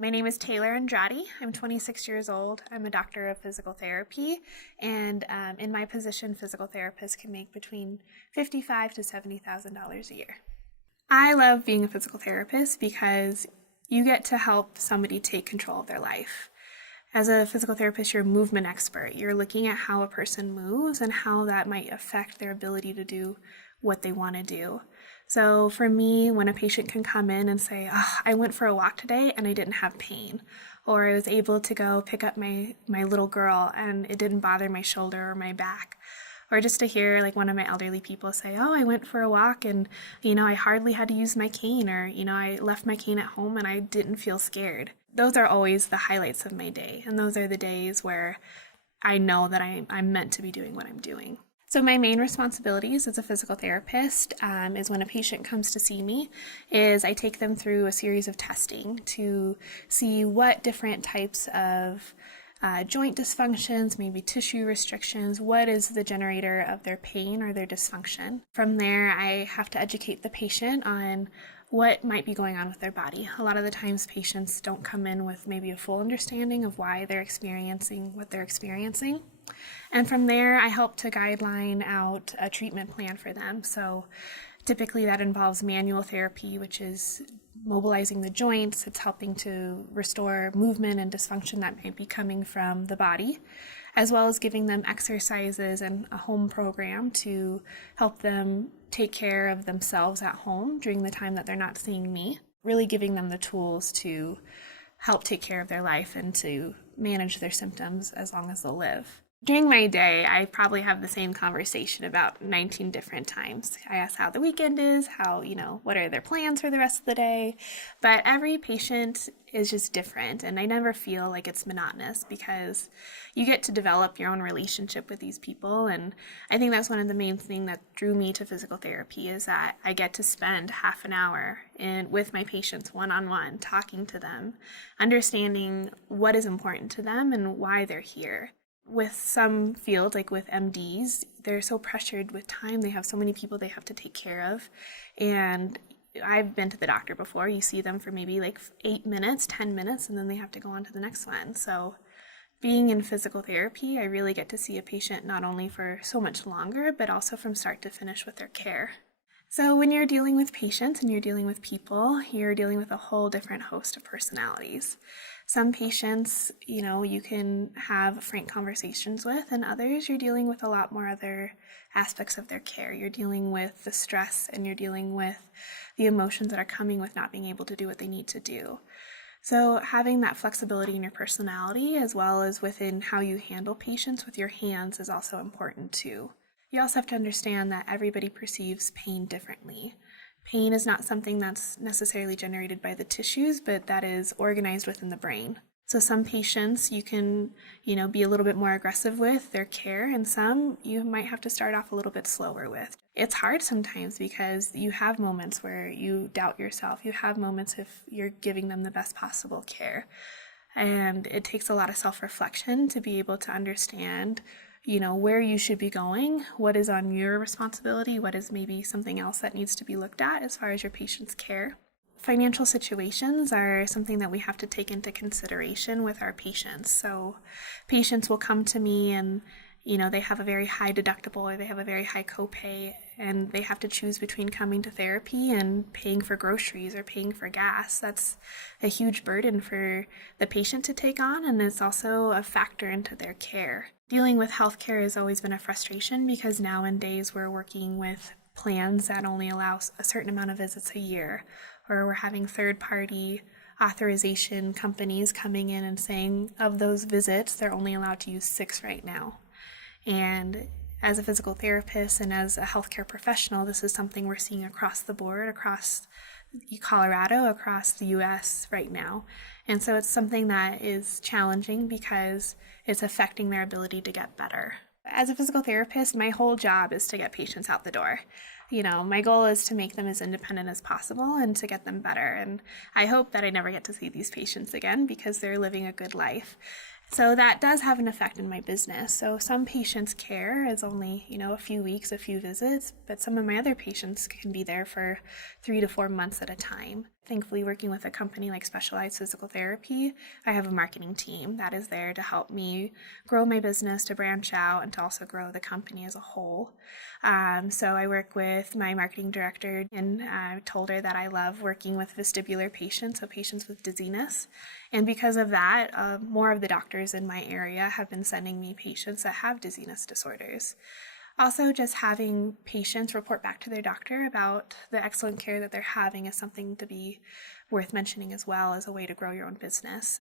My name is Taylor Andrade. I'm 26 years old. I'm a doctor of physical therapy, and in my position, physical therapists can make between $55,000 to $70,000 a year. I love being a physical therapist because you get to help somebody take control of their life. As a physical therapist, you're a movement expert. You're looking at how a person moves and how that might affect their ability to do what they want to do. So for me, when a patient can come in and say, I went for a walk today and I didn't have pain, or I was able to go pick up my little girl and it didn't bother my shoulder or my back, or just to hear like one of my elderly people say, I went for a walk and, I hardly had to use my cane, or, I left my cane at home and I didn't feel scared. Those are always the highlights of my day. And those are the days where I know that I'm meant to be doing what I'm doing. So my main responsibilities as a physical therapist is when a patient comes to see me, is I take them through a series of testing to see what different types of joint dysfunctions, maybe tissue restrictions, what is the generator of their pain or their dysfunction. From there, I have to educate the patient on what might be going on with their body. A lot of the times patients don't come in with maybe a full understanding of why they're experiencing what they're experiencing. And from there, I help to guideline out a treatment plan for them. So typically that involves manual therapy, which is mobilizing the joints. It's helping to restore movement and dysfunction that might be coming from the body, as well as giving them exercises and a home program to help them take care of themselves at home during the time that they're not seeing me, really giving them the tools to help take care of their life and to manage their symptoms as long as they'll live. During my day, I probably have the same conversation about 19 different times. I ask how the weekend is, what are their plans for the rest of the day. But every patient is just different, and I never feel like it's monotonous because you get to develop your own relationship with these people. And I think that's one of the main things that drew me to physical therapy, is that I get to spend half an hour with my patients one-on-one, talking to them, understanding what is important to them and why they're here. With some fields, like with MDs, they're so pressured with time. They have so many people they have to take care of. And I've been to the doctor before. You see them for maybe like 8 minutes, 10 minutes, and then they have to go on to the next one. So being in physical therapy, I really get to see a patient not only for so much longer, but also from start to finish with their care. So when you're dealing with patients and you're dealing with people, you're dealing with a whole different host of personalities. Some patients, you can have frank conversations with, and others you're dealing with a lot more other aspects of their care. You're dealing with the stress and you're dealing with the emotions that are coming with not being able to do what they need to do. So having that flexibility in your personality, as well as within how you handle patients with your hands, is also important too. You also have to understand that everybody perceives pain differently. Pain is not something that's necessarily generated by the tissues, but that is organized within the brain. So some patients you can, be a little bit more aggressive with their care, and some you might have to start off a little bit slower with. It's hard sometimes because you have moments where you doubt yourself. You have moments if you're giving them the best possible care. And it takes a lot of self-reflection to be able to understand where you should be going, what is on your responsibility, what is maybe something else that needs to be looked at as far as your patient's care. Financial situations are something that we have to take into consideration with our patients. So patients will come to me and, they have a very high deductible or they have a very high copay, and they have to choose between coming to therapy and paying for groceries or paying for gas. That's a huge burden for the patient to take on, and it's also a factor into their care. Dealing with healthcare has always been a frustration because nowadays we're working with plans that only allow a certain amount of visits a year, or we're having third-party authorization companies coming in and saying of those visits, they're only allowed to use 6 right now. And as a physical therapist and as a healthcare professional, this is something we're seeing across the board, across Colorado, across the U.S. right now. And so it's something that is challenging because it's affecting their ability to get better. As a physical therapist, my whole job is to get patients out the door. My goal is to make them as independent as possible and to get them better. And I hope that I never get to see these patients again because they're living a good life. So that does have an effect in my business. So some patients' care is only, a few weeks, a few visits, but some of my other patients can be there for 3 to 4 months at a time. Thankfully, working with a company like Specialized Physical Therapy, I have a marketing team that is there to help me grow my business, to branch out, and to also grow the company as a whole. So I work with my marketing director, and I told her that I love working with vestibular patients, so patients with dizziness. And because of that, more of the doctors in my area have been sending me patients that have dizziness disorders. Also, just having patients report back to their doctor about the excellent care that they're having is something to be worth mentioning as well as a way to grow your own business.